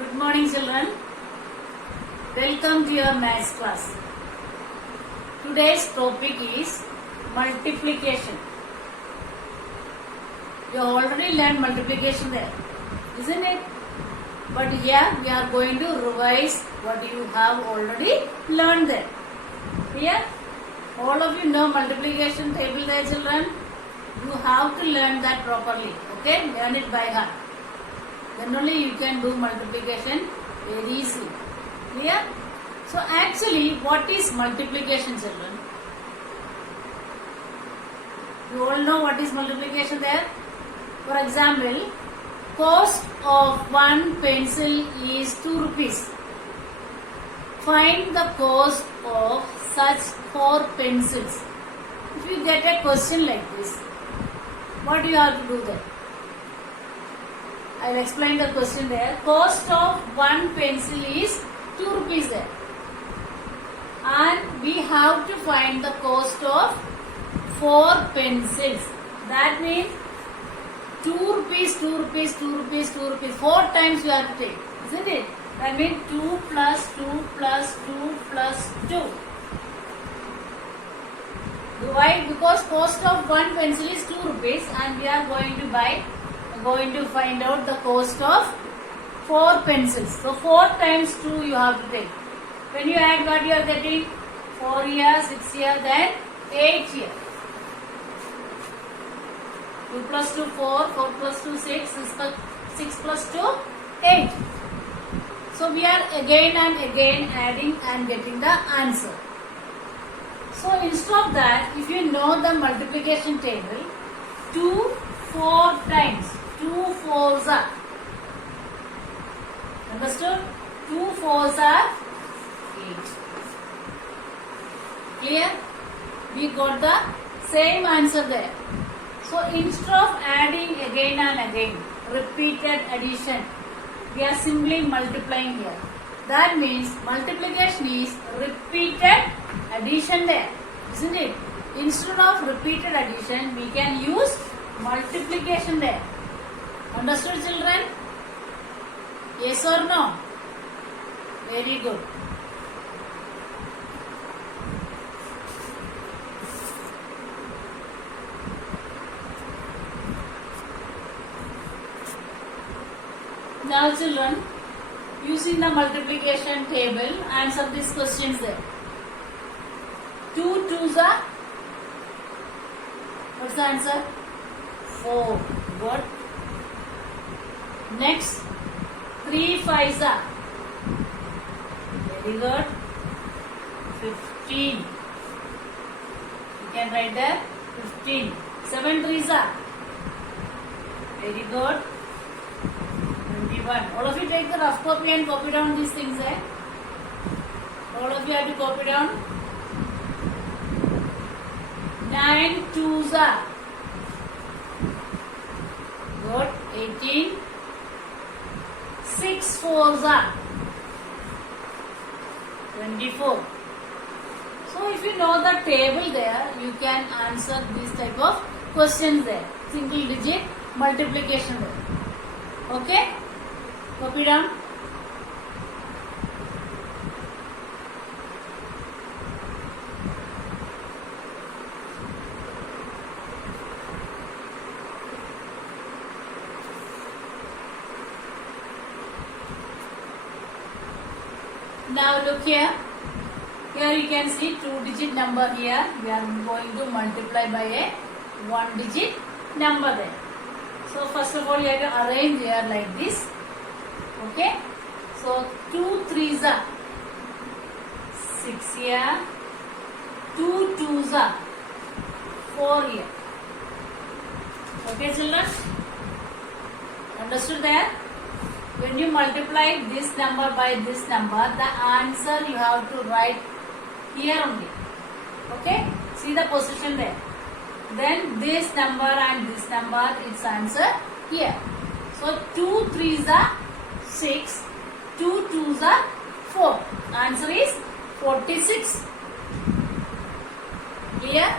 Good morning, children. Welcome to your maths class. Today's topic is multiplication. You already learned multiplication there, isn't it? But here we are going to revise what you have already learned there. Here, all of you know multiplication table there, children. You have to learn that properly. Okay, learn it by heart. Then only you can do multiplication very easily. Clear? So actually, what is multiplication, children? You all know what is multiplication there? For example, cost of one pencil is 2 rupees. Find the cost of such 4 pencils. If you get a question like this, what do you have to do there? I will explain the question there. Cost of one pencil is 2 rupees there. And we have to find the cost of 4 pencils. That means 2 rupees, 2 rupees, 2 rupees, 2 rupees. 4 times you have to take, isn't it? That means 2 plus 2 plus 2 plus 2. Why? Because cost of one pencil is 2 rupees and we are going to find out the cost of 4 pencils. So 4 times 2 you have to take. When you add, what you are getting? 4 here, 6 here, then 8 here. 2 plus 2 4, 4 plus 2 6, 6 plus 2 8. So we are again and again adding and getting the answer. So instead of that, if you know the multiplication table, 2 4 times, 2 4s are, understood? 2 4s are 8. Clear? We got the same answer there. So instead of adding again and again, repeated addition, we are simply multiplying here. That means multiplication is repeated addition there, isn't it? Instead of repeated addition, we can use multiplication there. Understood, children? Yes or no? Very good. Now, children, using the multiplication table, answer these questions there. 2 2s are, what's the answer? 4. Good. Next, 3 5s are, very good. 15. You can write there 15. 7 3s are, very good. 21. All of you take the rough copy and copy down these things there. All of you have to copy down. 9 2s are, good. 18. 6 4s are, 24. So if you know the table there, you can answer this type of questions there. Single digit multiplication there. Okay? Copy down. Now look here. Here you can see 2-digit number here. We are going to multiply by a 1-digit number there. So first of all you have to arrange here like this. Okay. So 2 3s are 6 here. 2 2s are 4 here. Okay, children? Understood there? When you multiply this number by this number, the answer you have to write here only. Okay? See the position there. Then this number and this number, its answer here. So 2 3s are 6, 2 2s are 4. Answer is 46. Clear?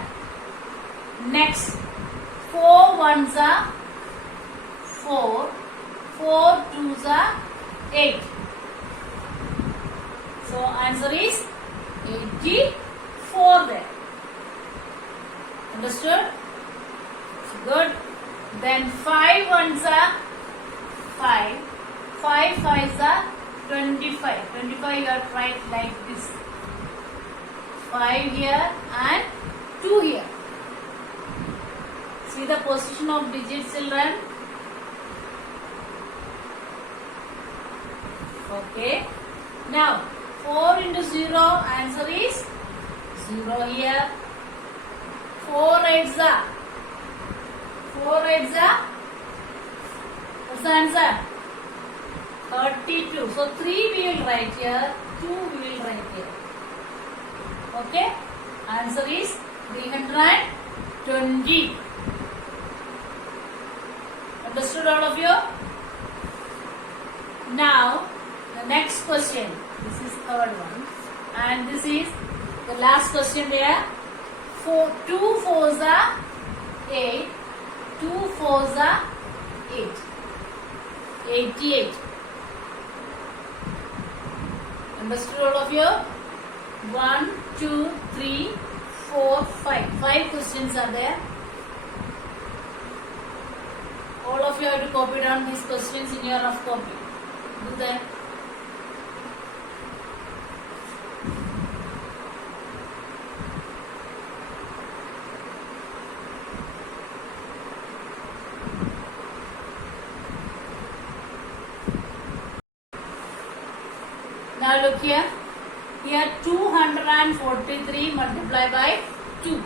Next, 4 1s are 4, 4 2s are 8. So answer is 84 there. Understood? Good. Then 5 ones are 5. 5 fives are 25. 25 you have to write like this. 5 here and 2 here. See the position of digits, children. Okay. Now 4 into 0, answer is 0 here. 4 eights are. 4 eights are. What's the answer? 32. So 3 we will write here, 2 we will write here. Okay? Answer is 320. Understood all of you? Now the next question. This is third one. And this is the last question there. 2 fours are 8. 2 fours are 8. 88. Understood all of you? 1, 2, 3, 4, 5. 5 questions are there. All of you have to copy down these questions in your rough copy. Do that. Now look here. Here 243 multiplied by 2.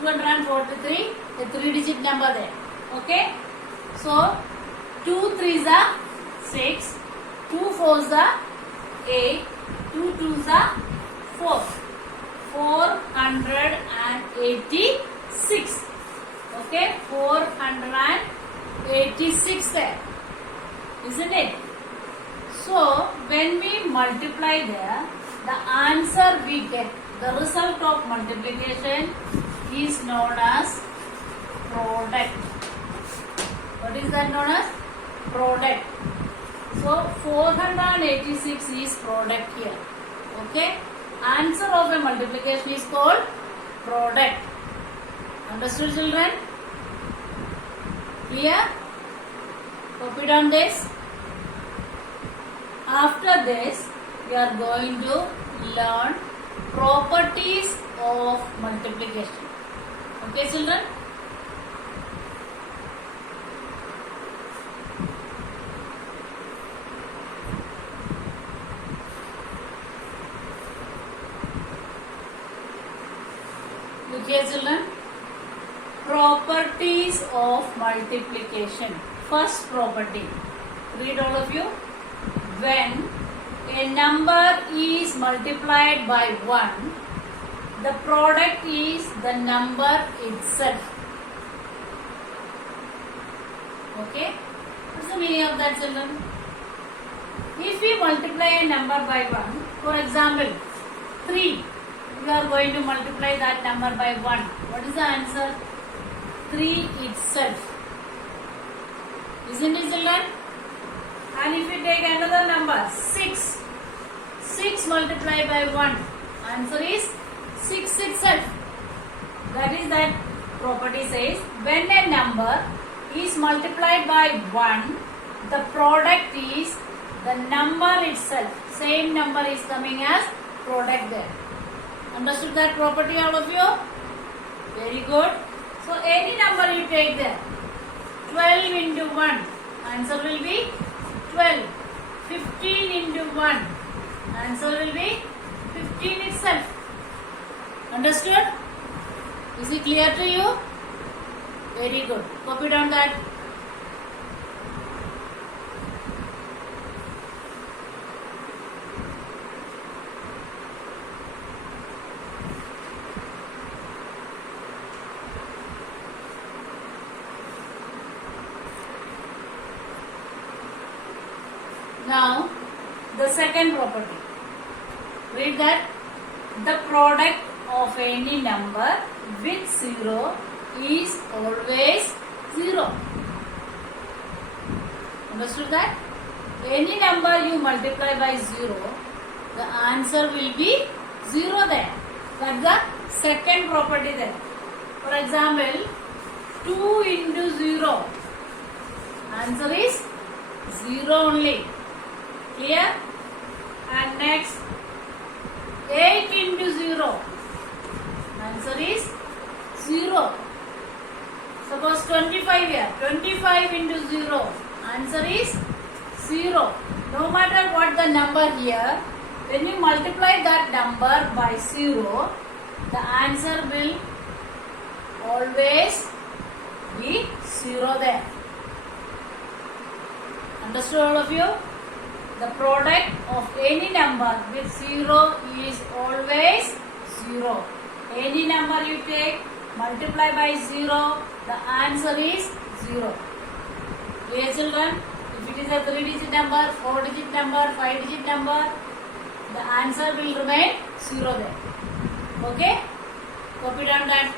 243, a 3-digit number there. Okay? So 2 threes are 6. 2 fours are 8. 2 twos are 4. 486. Okay? 486 there. Isn't it? So, when we multiply there, the answer we get, the result of multiplication is known as product. What is that known as? Product. So, 486 is product here. Okay? Answer of a multiplication is called product. Understood, children? Clear? Copy down this. After this, we are going to learn properties of multiplication. Okay, children? Look here, children. Properties of multiplication. First property. Read all of you. When a number is multiplied by 1, the product is the number itself. Okay? What's the meaning of that, children? If we multiply a number by 1, for example, 3, we are going to multiply that number by 1. What is the answer? 3 itself. Isn't it, children? And if we take another number, 6. 6 multiplied by 1. Answer is 6 itself. That is that property says, when a number is multiplied by 1, the product is the number itself. Same number is coming as product there. Understood that property, all of you? Very good. So any number you take there, 12 into 1, answer will be 12. 15 into 1, answer will be 15 itself. Understood? Is it clear to you? Very good. Copy down that. Now, the second property. Read that. The product of any number with 0 is always 0. Understood that? Any number you multiply by 0, the answer will be 0 there. That's the second property there. For example, 2 into 0. Answer is 0 only. Clear? And next, 8 into 0. Answer is 0. Suppose 25 here. 25 into 0. Answer is 0. No matter what the number here, when you multiply that number by 0, the answer will always be 0 there. Understood all of you? The product of any number with 0 is always 0. Any number you take, multiply by 0, the answer is 0. Clear children? If it is a 3-digit number, 4-digit number, 5-digit number, the answer will remain 0 there. Okay? Copy down that.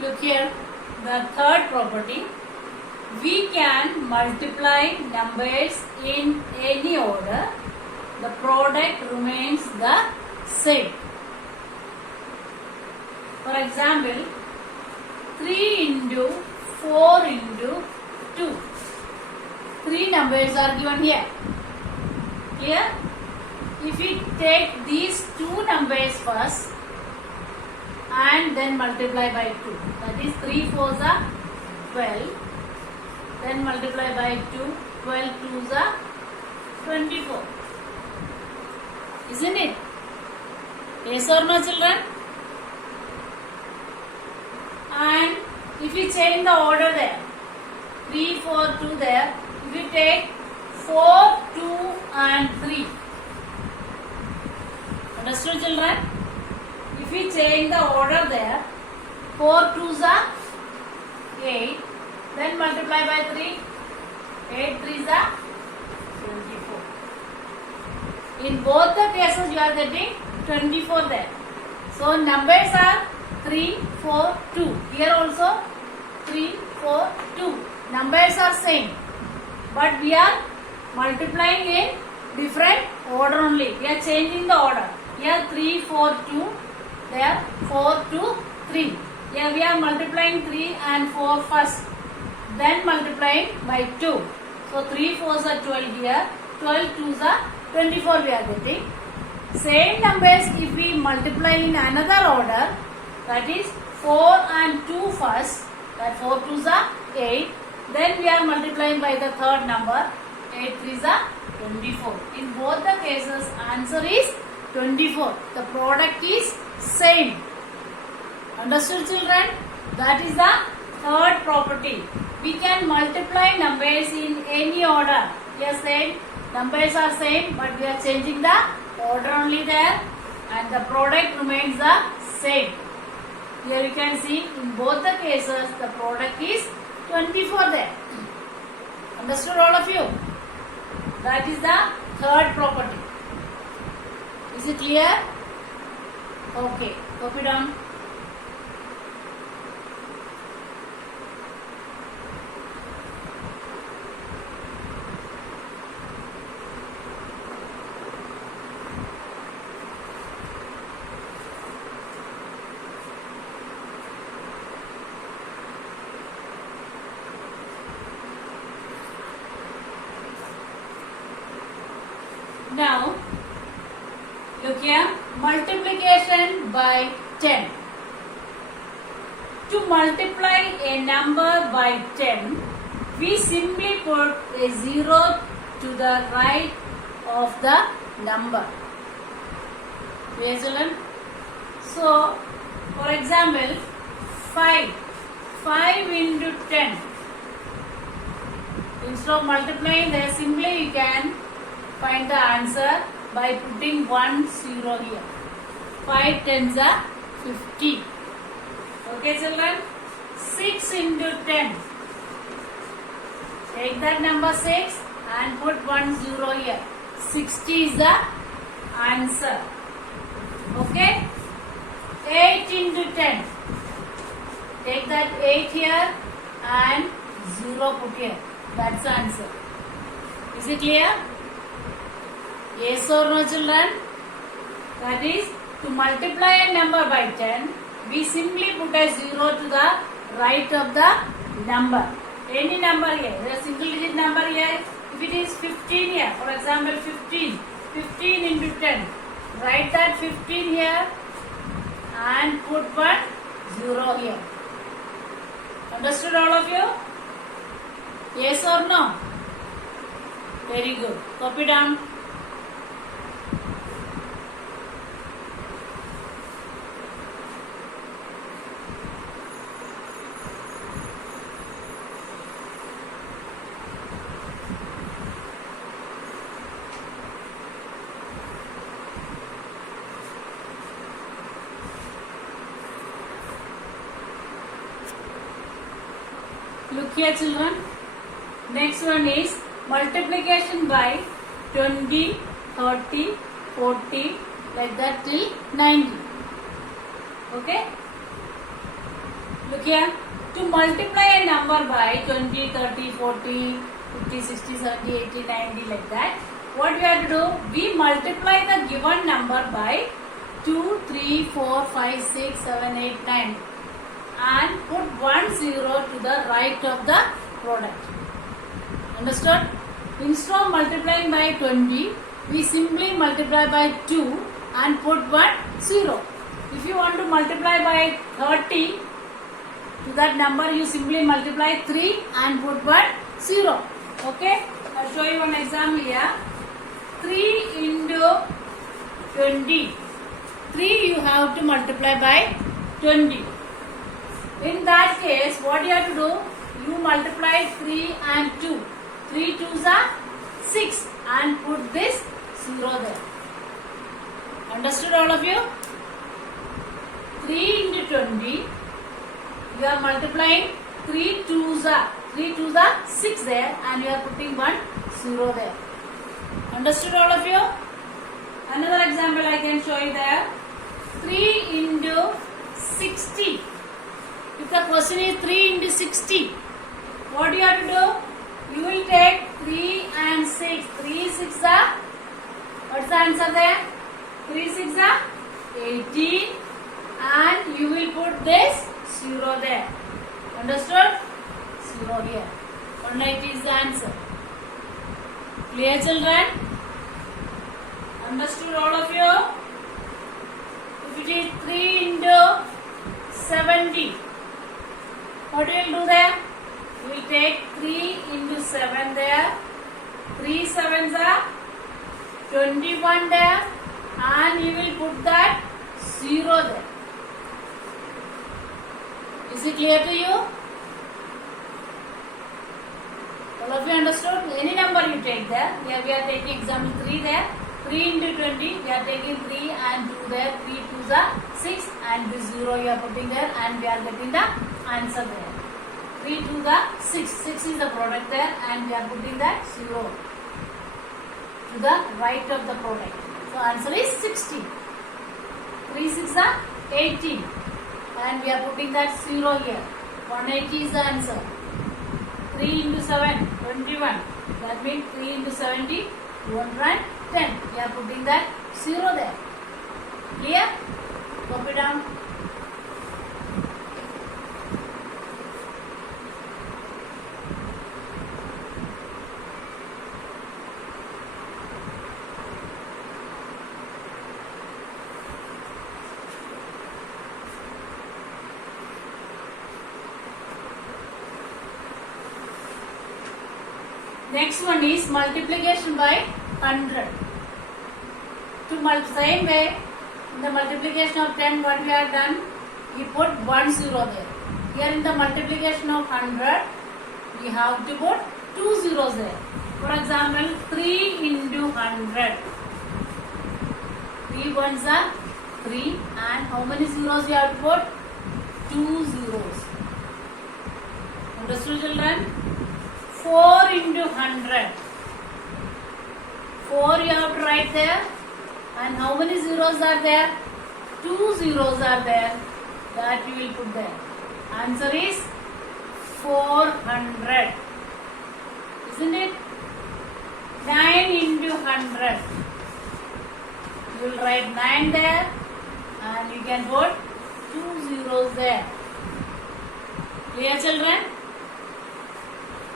Look here, the third property. We can multiply numbers in any order. The product remains the same. For example, 3 into 4 into 2. 3 numbers are given here. Here, if we take these 2 numbers first, and then multiply by 2. That is 3 4s are 12. Then multiply by 2. 12 2s are 24. Isn't it? Yes or no, children? And if you change the order there, 3 4 2 there, if you take 4 2 and 3. Understood, children? If we change the order there, 4 2s are 8, then multiply by 3, 8 3s are 24. In both the cases you are getting 24 there. So numbers are 3, 4, 2. Here also 3, 4, 2. Numbers are same. But we are multiplying in different order only. We are changing the order. Here 3, 4, 2. There 4 2 3. Here we are multiplying 3 and 4 first, then multiplying by 2. So 3 4s are 12 here, 12 2s are 24 we are getting. Same numbers if we multiply in another order, that is 4 and 2 first, that 4 2s are 8. Then we are multiplying by the third number, 8 3s are 24. In both the cases, answer is 24. The product is same. Understood, children? That is the third property. We can multiply numbers in any order. We are saying numbers are same, but we are changing the order only there, and the product remains the same. Here you can see in both the cases the product is 24 there. Understood, all of you? That is the third property. Is it clear? Okay, copy down. Now, look here, multiplication by 10. To multiply a number by 10, we simply put a 0 to the right of the number. Clear, children? So, for example, 5. 5 into 10. Instead of multiplying there, simply you can find the answer by putting 1 0 here. 5 tens are 50. Okay children? 6 into 10. Take that number 6 and put 1 0 here. 60 is the answer. Okay? 8 into 10. Take that 8 here and 0 put here. That's the answer. Is it clear? Yes or no children? That is, to multiply a number by 10, we simply put a 0 to the right of the number. Any number here, there is a single digit number here. If it is 15 here, for example 15, 15 into 10, write that 15 here and put 1 0 here. Understood all of you? Yes or no? Very good. Copy down. Look here children. Next one is multiplication by 20, 30, 40, like that till 90. Okay? Look here. To multiply a number by 20, 30, 40, 50, 60, 70, 80, 90, like that, what we have to do? We multiply the given number by 2, 3, 4, 5, 6, 7, 8, 9. And put 1 0 to the right of the product. Understood? Instead of multiplying by 20, we simply multiply by 2 and put 1 0. If you want to multiply by 30, to that number you simply multiply 3 and put 1 0. Okay? I'll show you one example here. 3 into 20. 3 you have to multiply by 20. In that case, what you have to do? You multiply 3 and 2. 3 2s are 6 and put this 0 there. Understood all of you? 3 into 20. You are multiplying 3 2s are 6 there and you are putting 1 0 there. Understood all of you? Another example I can show you there. 3 into 60. If the question is 3 into 60, what you have to do? You will take 3 and 6. 3 6 are, what's the answer there? 3 6 are 18 and you will put this 0 there. Understood? 0 here. 180 is the answer. Clear children? Understood all of you? If it is 3 into 70, what you will do there? You will take 3 into 7 there. 3 7s are 21 there and you will put that 0 there. Is it clear to you? All of you understood? Any number you take there. Here we are taking example 3 there. 3 into 20, we are taking 3 and 2 there. 3 2s are 6 and this 0 you are putting there and we are getting the answer there. 3 2s are 6. 6 is the product there and we are putting that 0 to the right of the product. So answer is 60. 3 6 are 18 and we are putting that 0 here. 180 is the answer. 3 into 7, 21. That means 3 into 70, 210. We are putting that 0 there. Clear? Copy down. Next one is multiplication by 100. To same way, in the multiplication of 10, what we have done? We put 1 0 there. Here in the multiplication of 100, we have to put 2 zeros there. For example, 3 into 100. 3 ones are 3, and how many zeros you have to put? 2 zeros. Understood, children? 4 into 100. 4 you have to write there, and how many zeros are there? 2 zeros are there, that you will put there. Answer is 400. Isn't it? 9 into 100. You will write 9 there, and you can put 2 zeros there. Clear, children?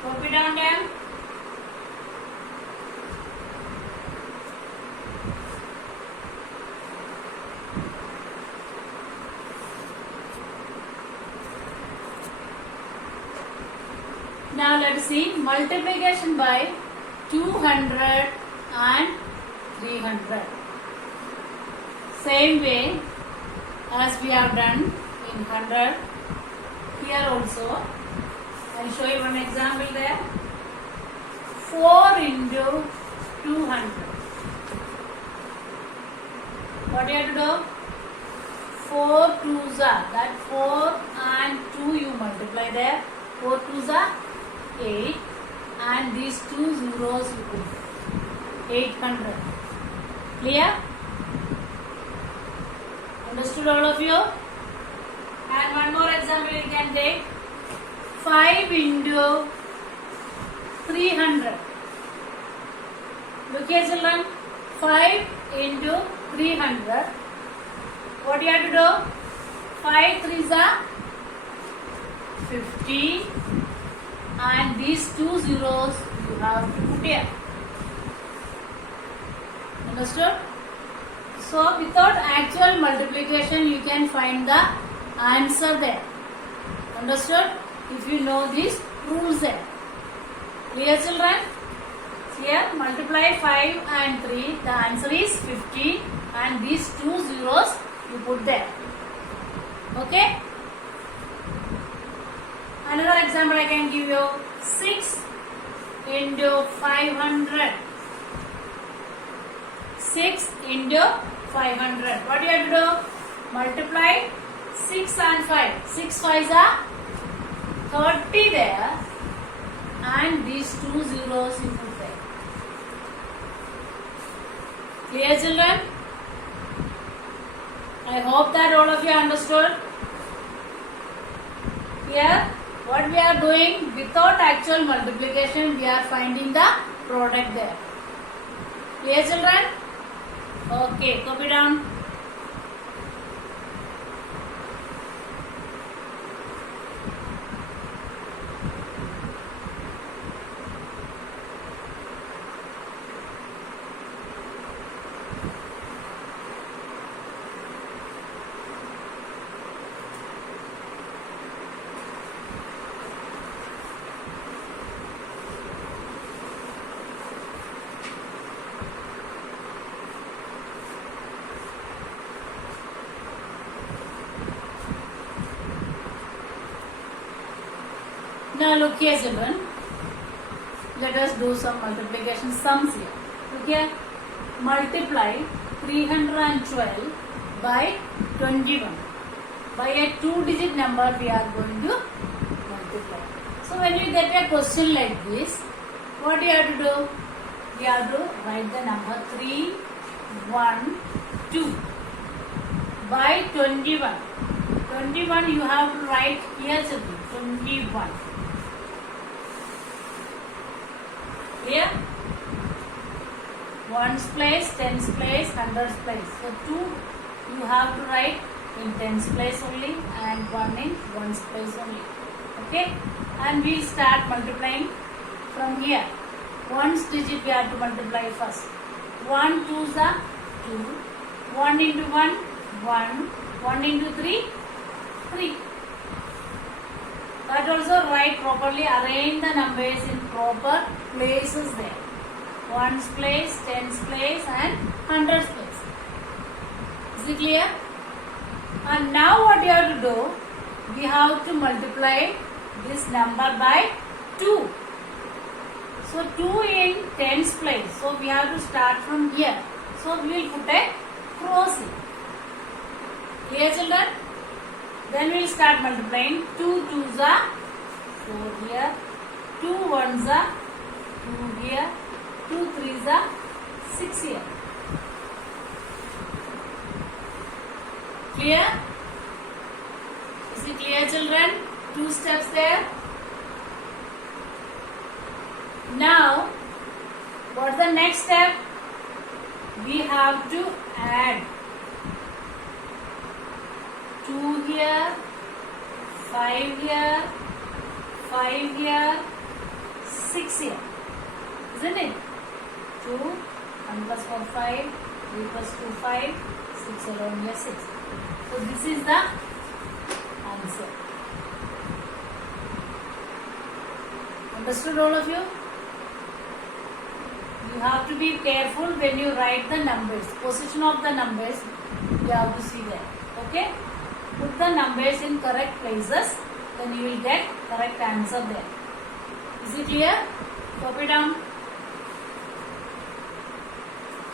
Copy down them. Now let us see multiplication by 200 and 300. Same way as we have done in 100, here also I will show you one example there. 4 into 200. What do you have to do? 4 2s are, that 4 and 2 you multiply there. 4 2s are 8, and these 2 zeros you put. 800. Clear? Understood, all of you? And one more example you can take. 5 into 300. Look here, children. 5 into 300. What do you have to do? 5 3s are 50, and these 2 zeros you have to put here. Understood? So without actual multiplication you can find the answer there. Understood? If you know these rules there. Clear, children? Here multiply 5 and 3, the answer is 50, and these 2 zeros you put there. Okay? Another example I can give you. 6 into 500. 6 into 500. What do you have to do? Multiply 6 and 5. 6 5s are 30 there, and these 2 zeros you put there. Clear, children? I hope that all of you understood. Here, what we are doing, without actual multiplication, we are finding the product there. Clear, children? Okay, copy down. Now look here, children. Let us do some multiplication sums here. Look here. Multiply 312 by 21. By a 2-digit number we are going to multiply. So when you get a question like this, what you have to do? We have to write the number 312 by 21. 21 you have to write here, children. 21. Here, ones place, tens place, hundreds place. So 2 you have to write in tens place only, and 1 in ones place only. Okay, and we will start multiplying from here. Ones digit we have to multiply first. 1 2s are 2. 1 into 1, 1. 1 into 3, 3. That also write properly, arrange the numbers in proper places there. Ones place, tens place, and hundreds place. Is it clear? And now what you have to do? We have to multiply this number by 2. So 2 in tens place. So we have to start from here. So we will put a cross it. Clear, children? Then we will start multiplying. 2 2s are 4 here. 2 1s are 2 here. 2 3s are 6 here. Clear? Is it clear, children? 2 steps there. Now, what's the next step? We have to add 2 here, 5 here, 5 here, 6 here. Isn't it? 2, 1 plus 4, 5, 3 plus 2, 5, 6 around here, 6. So this is the answer. Understood, all of you? You have to be careful when you write the numbers. Position of the numbers, you have to see there. Okay? Put the numbers in correct places, then you will get correct answer there. Is it clear? Copy down.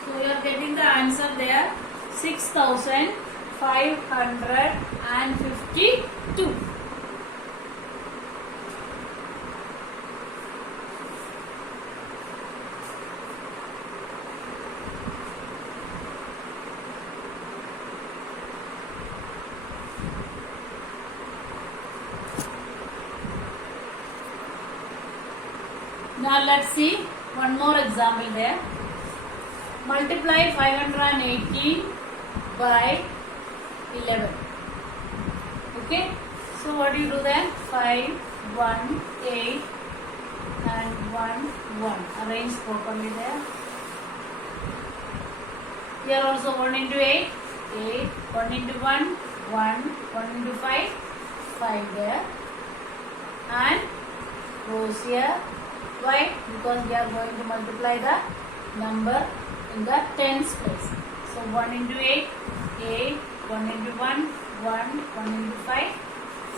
So you are getting the answer there. 6,552. Now let's see one more example there. Multiply 518 by 11. Okay. So what do you do there? 5, 1, 8 and 1, 1. Arrange properly there. Here also 1 into 8, 8, 1 into 1, 1, 1 into 5, 5 there. And rows here. Why? Because we are going to multiply the number in the tens place. So 1 into 8, 8, 1 into 1, 1, 1 into 5,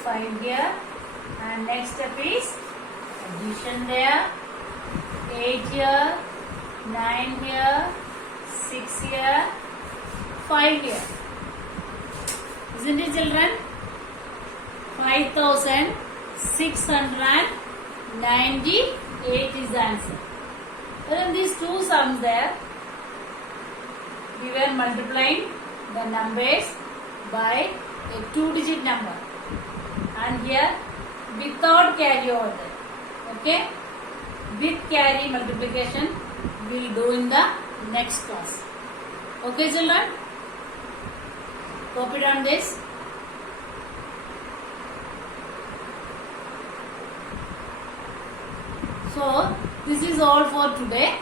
5 here. And next step is addition there. 8 here, 9 here, 6 here, 5 here. Isn't it, children? 5,698 is the answer. Then these two sums there, we were multiplying the numbers by a 2-digit number. And here, without carry over there. Okay? With carry multiplication, we will do in the next class. Okay, children? Copy down this. So, this is all for today.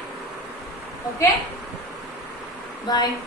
Okay? Bye.